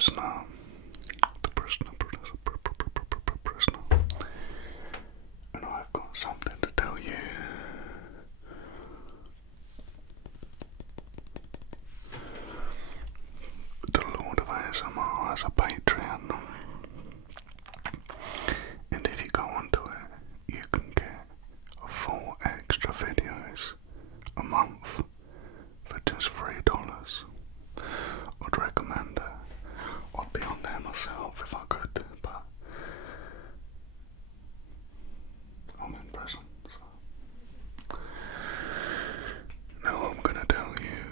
prisoner. The prisoner. And I've got something to tell you. The Lord of ASMR has a Patreon. And if you go onto it, you can get 4 extra videos a month for just $3. I'd recommend it. I'd be on there myself if I could, but I'm in prison, so. Now I'm gonna tell you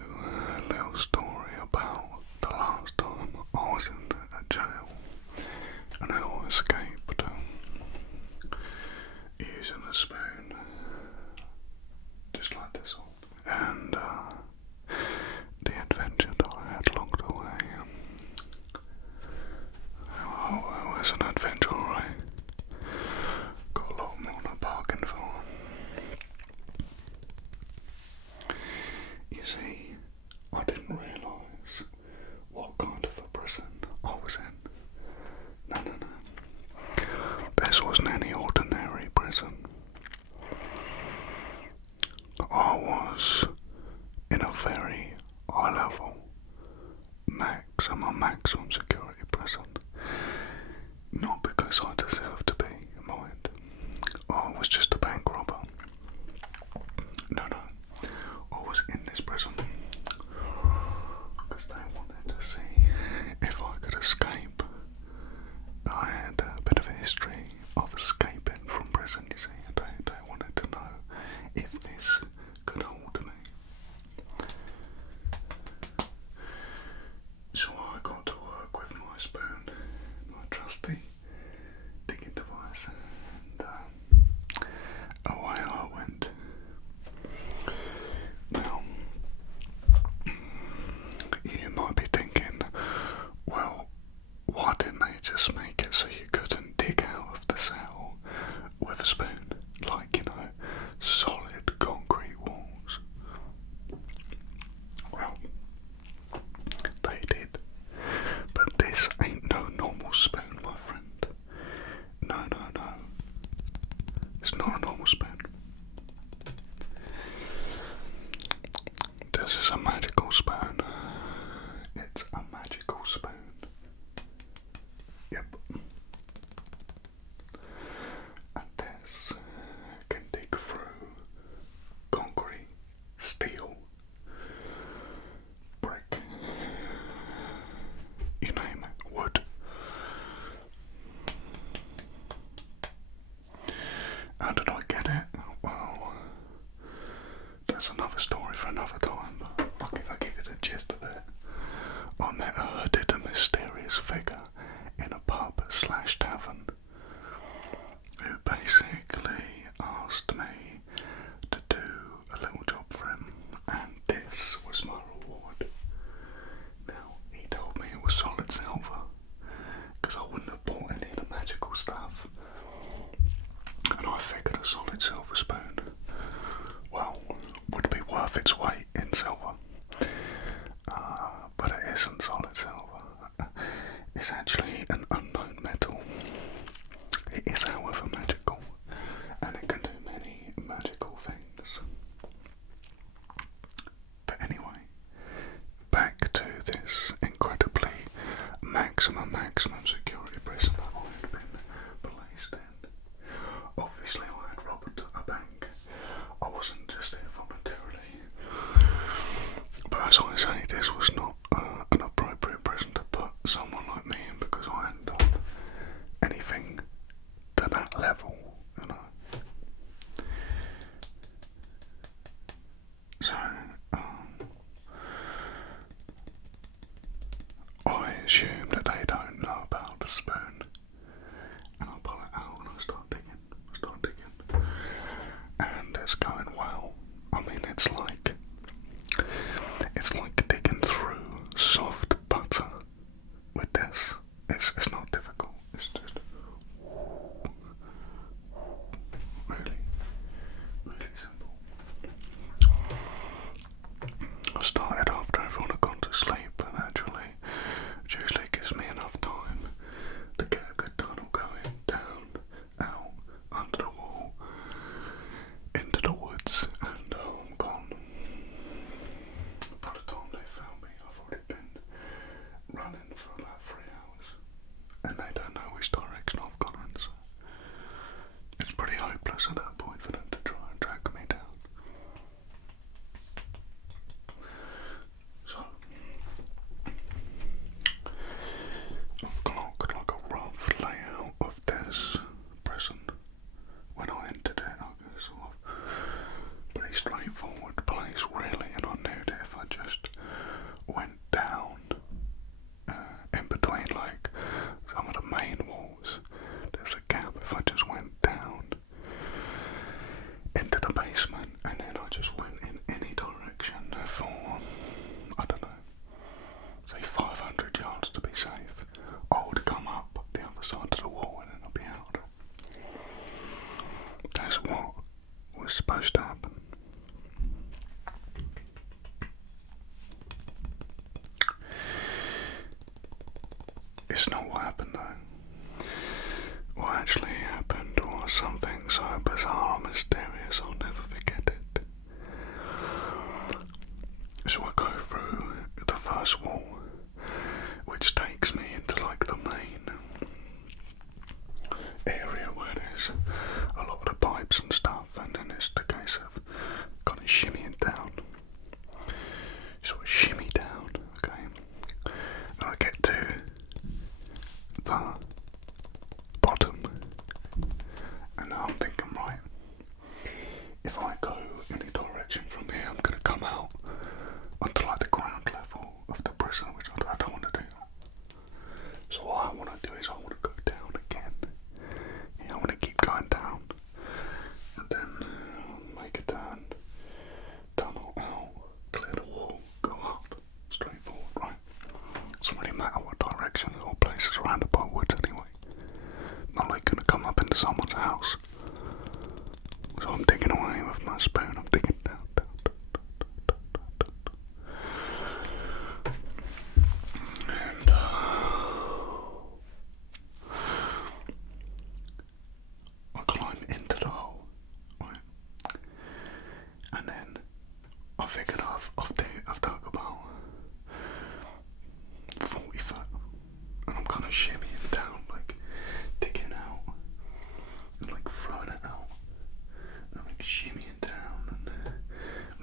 a little story about the last time I was in jail and how I escaped using a spoon, just like this one. And the adventure that I had along the way. Oh, it was an adventure, right? Got a lot more than I bargained for. You see, I didn't realise what kind of a prison I was in. No. This wasn't any ordinary prison. I was in a very high level, maximum security prison. Not because I deserved to be, mind. I was just a bank robber. No. I was in this prison because they wanted to see if I could escape. I had a bit of a history of escaping from prison, you see, and they wanted to know if this could hold me. So I got to work with my spoon, my trusty digging device, and away I went. Now, you might be thinking, well, why didn't they just make it so you couldn't dig out of the cell with a spoon? Like, solid concrete walls. Well, they did. But this ain't no normal spoon, my friend. No. It's not a normal spoon. This is a magical spoon. It's a magical spoon. Yep. And this can dig through concrete, steel, brick, you name it, wood. How did I get it? Well, that's another story for another time, but I'll give you the gist of it. I met a hooded and mysterious figure in a pub/tavern who basically asked me to do a little job for him, and this was my reward. Now, he told me it was solid silver, because I wouldn't have bought any of the magical stuff, and I figured a solid silver spoon, well, would be worth its weight in silver. But it isn't solid silver. It's actually an unknown metal. It is, however, magical, and it can do many magical things. But anyway, back to this incredibly maximum security prison that I had been placed in. Obviously, I had robbed a bank. I wasn't just there voluntarily. But as I say, this was not an appropriate prison to put someone like me in, because I hadn't done anything to that level, So, I assume that they don't know about the spoon, and I pull it out and I start digging, and it's going well. I mean, it's like digging through soft butter with this. It's not difficult. It's just really simple. I started after everyone had gone to sleep, and actually it usually gives me straightforward place really, and I knew that if I just went down in between like some of the main walls, there's a gap. If I just went down into the basement and then I just went in any direction for, I don't know, say 500 yards to be safe, I would come up the other side of the wall and then I'd be out. That's what was supposed to happen. It's not what happened though. What actually happened was something so bizarre and mysterious I'll never forget it. So I go through the first wall, which takes me into like the main area where there's a lot of the pipes and stuff, and then it's the case of kind of shimmying down. So I shimmy down, okay, and I get to the bottom, and now I'm thinking, right, if I go any direction from here, I'm going to come out onto like the ground level of the prison, which I don't want to do. So what I want to do is I want to go down again. Yeah, I want to keep going down, and then make a turn, tunnel out, clear the wall, go up, straight forward, right? Doesn't really matter what direction, the whole place is surrounded by woods anyway. Not like gonna come up into someone's house. So I'm digging away with my spoon, I'm digging down. And I climb into the hole, right? And then I figured I've dug about 40 foot, and I'm kind of shimmying down, like digging out, and like throwing it out, and like shimmying down, and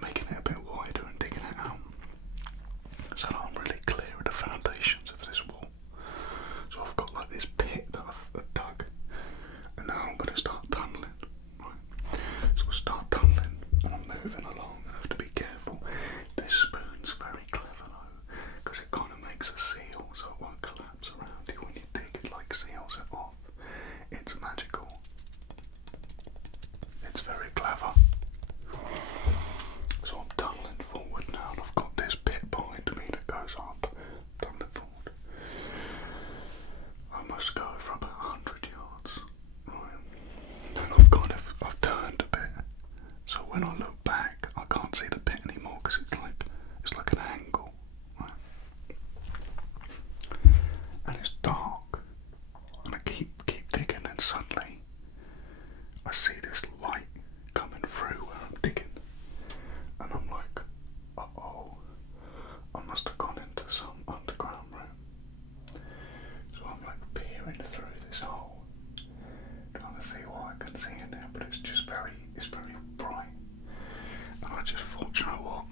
making it a bit wider and digging it out, so that I'm really clear of the foundations of this wall. So I've got like this pit that I've dug, and now I'm going to start tunneling, right? So I start tunneling, and I'm moving along. I have to be careful. This spoon's very clever though, because it kind of makes a seal so it won't collapse around you when you dig. It like seals it off. It's magical. It's very clever. So I'm tunneling forward now, and I've got this pit behind me that goes up. Tunneling forward. I must go for about 100 yards. Right. And I've turned a bit. So when I look back, I can't see the pit anymore because it's like an angle, right? And it's dark, and I keep digging, and suddenly I see this light coming through where I'm digging, and I'm like, uh-oh, I must have gone into some underground room. So I'm like peering through this hole, trying to see what I can see in there, but it's very bright. And I just thought, you know what,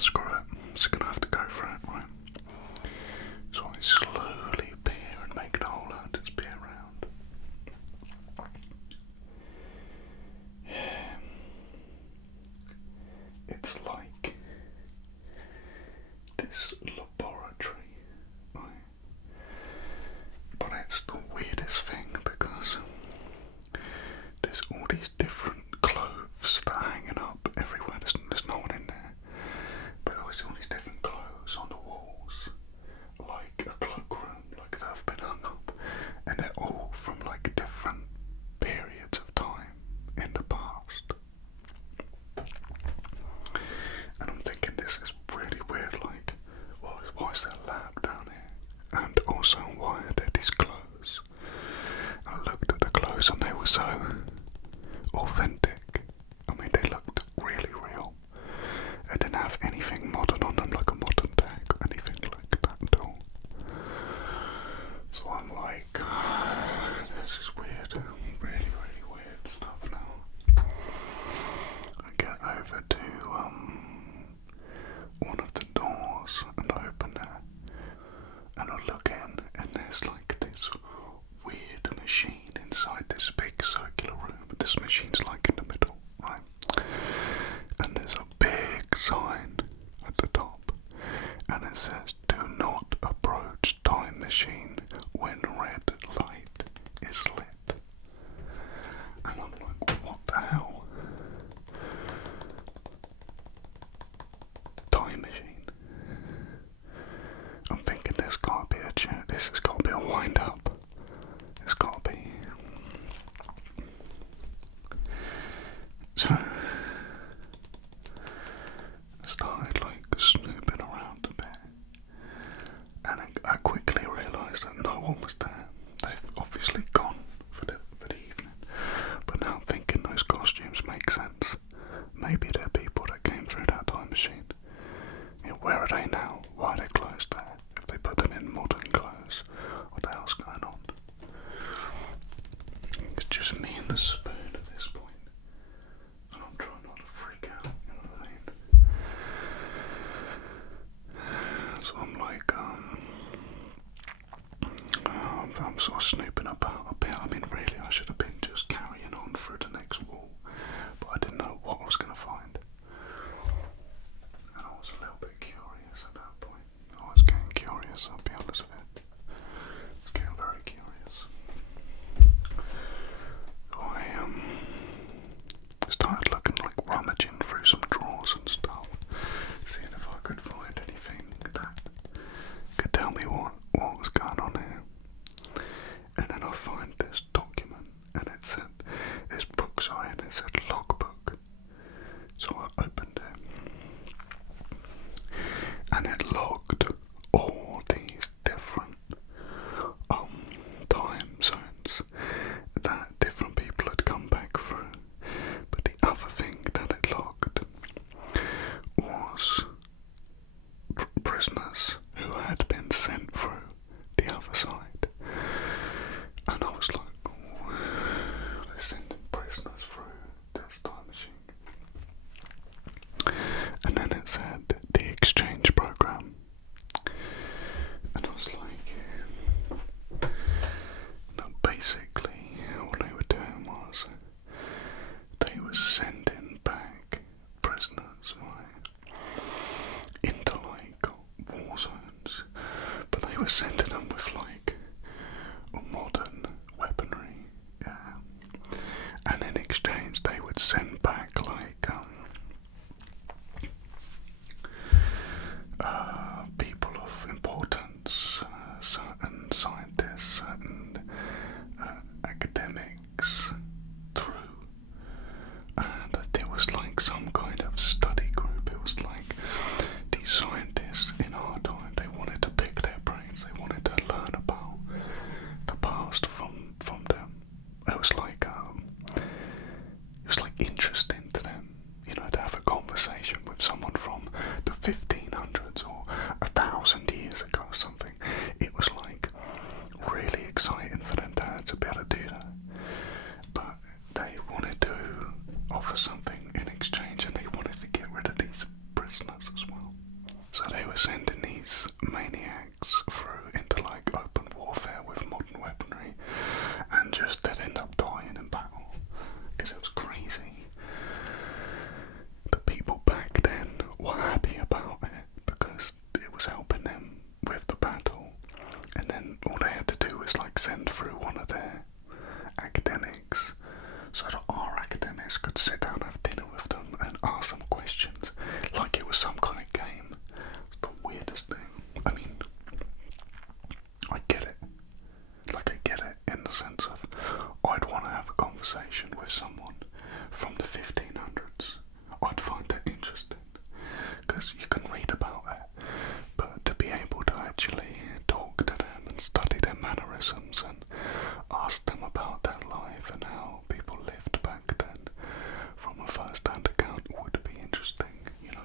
screw it, I'm just gonna have to go for it, right? So I slowly peer and make the whole out to peer around. Yeah. It's like this laboratory, right? But it's the weirdest thing because there's all these different clothes that are hanging up everywhere. There's no one in there, but there's all these different clothes on the walls, like a cloakroom, like that have been hung up, and they're all from like different periods of time in the past. And I'm thinking, this is really weird. Like, why is says, do not approach time machine when red light is lit. And I'm like, what the hell? Time machine. I'm thinking there's gotta be this has gotta be a wind up. There's gotta be. So I started like snooping around a bit, and I quickly realised that no one was there. They've obviously gone for the evening. But now I'm thinking those costumes make sense. Maybe they're people that came through that time machine. You know, where are they now? Why are they closed there? If they put them in modern clothes, what the hell's going on? It's just me and the spoon at this point. And I'm trying not to freak out, you know what I mean? So I'm like, I'm sort of snooping about a bit. I mean, really, I should have been just carrying on through the next wall, but I didn't know what I was going to find. And I was a little bit curious at that point. I was getting curious, I'll be honest with you. I was getting very curious. So I started looking, like rummaging through some drawers and stuff, seeing if I could find anything that could tell me what was going on here. And then I find this document, and it said, this book, sorry, and it said logbook. So I opened it, and it logged all these different time zones that different people had come back through. But the other thing that it logged was prisoners who had been sent through the other side. And I was like, oh, they're sending prisoners through this time machine. And then it said the exchange program. And I was like, no, basically what they were doing was they were sending back prisoners, right, into like war zones, but they were sending them with like modern weaponry, yeah. And in exchange they would send back like people of importance, certain scientists, certain academics through. And there was like some kind of study group. It was like these scientists in our time, they wanted to pick their brains, they wanted to learn about the past from them. It was like interesting to them, you know, to have a conversation with someone from the 1500s or 1,000 years ago or something. It was like really exciting for them to be able to do that. But they wanted to offer something in exchange, and they wanted to get rid of these prisoners as well. So they were sending these maniacs through into like open warfare with modern weaponry, and just they'd end up dying in battle, because it was crazy. The people back then were happy about it because it was helping them with the battle, and then all they had to do was like send through one of their academics so that our academics could sit down and have dinner with them and ask them questions like it was some kind of game. It's the weirdest thing. I mean, I get it. Like, I get it in the sense of I'd want to have a conversation with someone from the 1500s. I'd find that interesting because you can read about it, but to be able to actually talk to them and study their mannerisms and ask them about their life and how people lived back then from a first-hand account would be interesting, you know.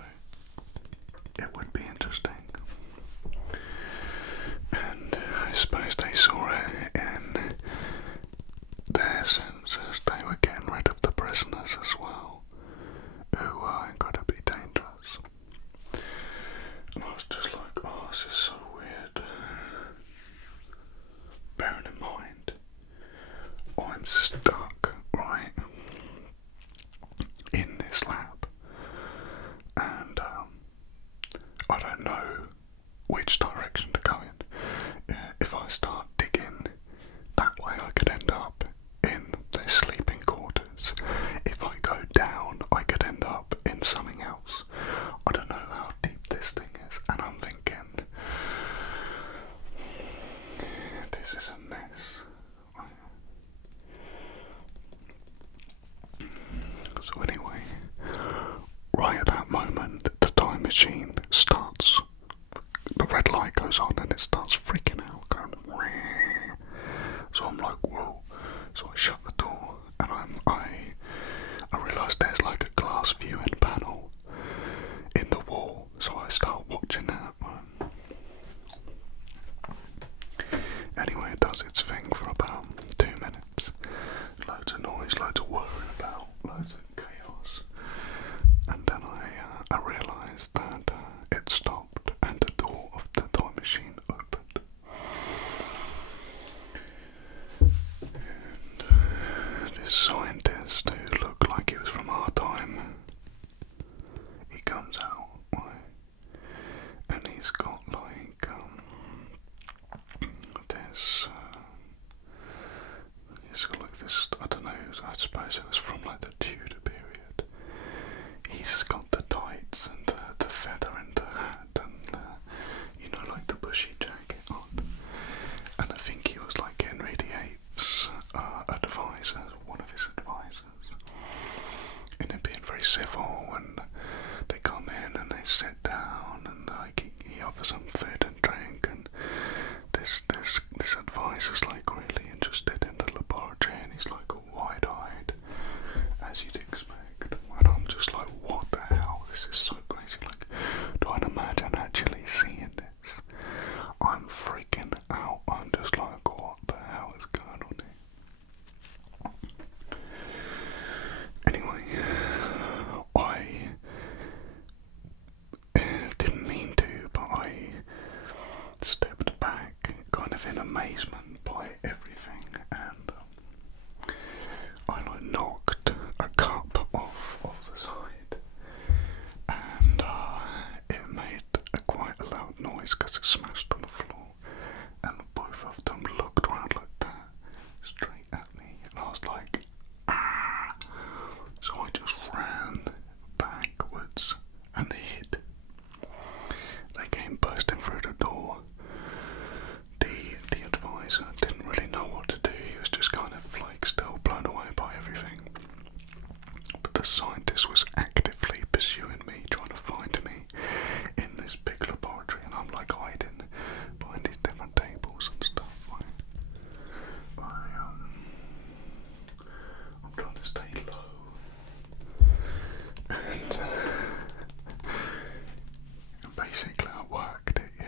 I realised that it stopped and the door of the time machine opened. And this scientist who looked like he was from our time, he comes out, right, and he's got like this. He's got like this. I don't know. I suppose it was from like the Tudor period. He's got the tights and the feather and the hat and you know, like the bushy jacket on. And I think he was like Henry VIII's advisor, one of his advisors. And they're being very civil, and they come in and they sit down, and like he offers them food and drink, and this advisor's like really interested in the laboratory, and he's like all wide-eyed, as you'd expect. And I'm just like, what the hell? This is so crazy. Like, trying to imagine actually seeing this. I'm freaking out. I'm just like, what the hell is going on here? Anyway, I didn't mean to, but I stepped back kind of in amazement by everything, and I like knocked a cup off the side, and it made quite a loud noise because it smashed on the floor, and both of them looked around like that, straight at me, and I was like, ah! So I just ran backwards and hid. They came bursting through the door. The advisor didn't really know what to do. He was just kind of like still blown away by everything. But the scientist was actively pursuing me, trying to find me in this big laboratory, and I'm like hiding behind these different tables and stuff. I'm trying to stay low. And basically I worked it, yeah.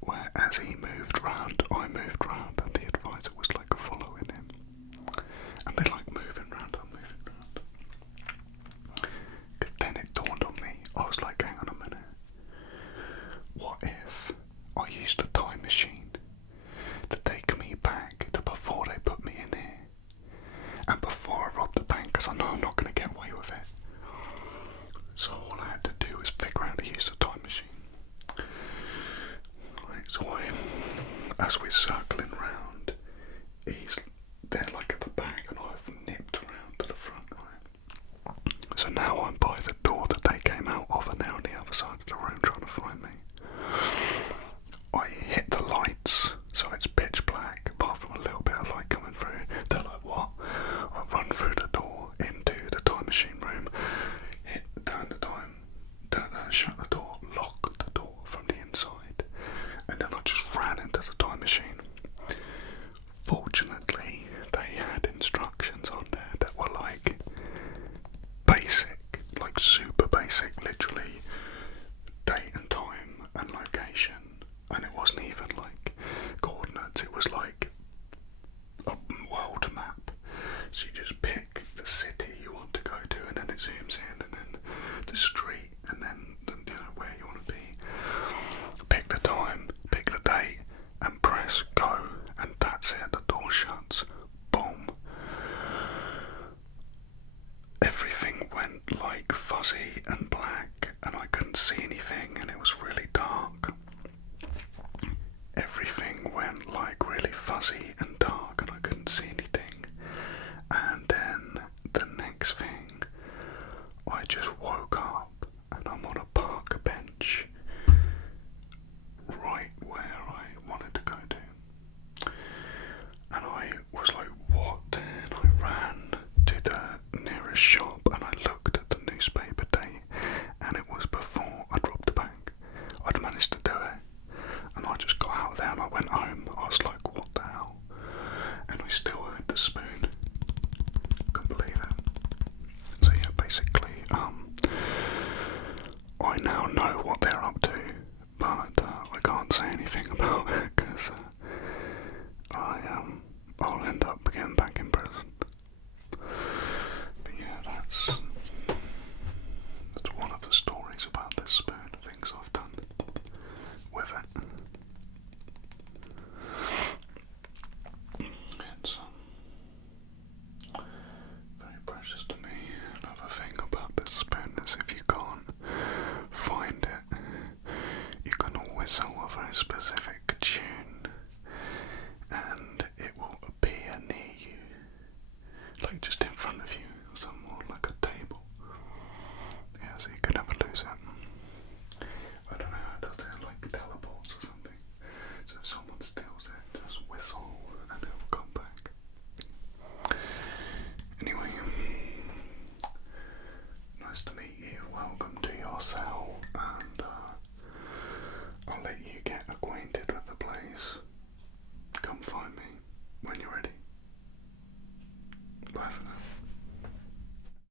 Where as he moved round, I moved round, and the advisor was like following him. And they like moving round, I'm moving round. Because then it dawned on me, I was like, hang on a minute. What if I used a time machine to take me back to before they put me in here? And before I robbed the bank, because I know I'm not going to get away with it. So all I had to do was figure out how to use the time machine. Right, so as we're circling round, he's there like at the back, and I've nipped around to the front, right? So now I'm by the door that they came out of, and they're on the other side of the room trying to find me. I hit the lights, so it's pitch black, apart from a little bit of light coming through. They're like, what? I run through the door into the time machine room, shut the door, lock the door from the inside, and then I just ran into the time machine. Fortunately, they had instructions on there that were like basic, like super basic, literally date and time and location, and it wasn't even like coordinates, it was like a world map. So you just pick the city you want to go to, and then it zooms in, and then the street, and then you know where you want to be. Pick the time, pick the date, and press go, and that's it. The door shuts. Boom. Everything went like fuzzy and black, and I couldn't see anything, and it was really dark. Everything went like really fuzzy and dark, and I couldn't see anything. And then the next thing, I just woke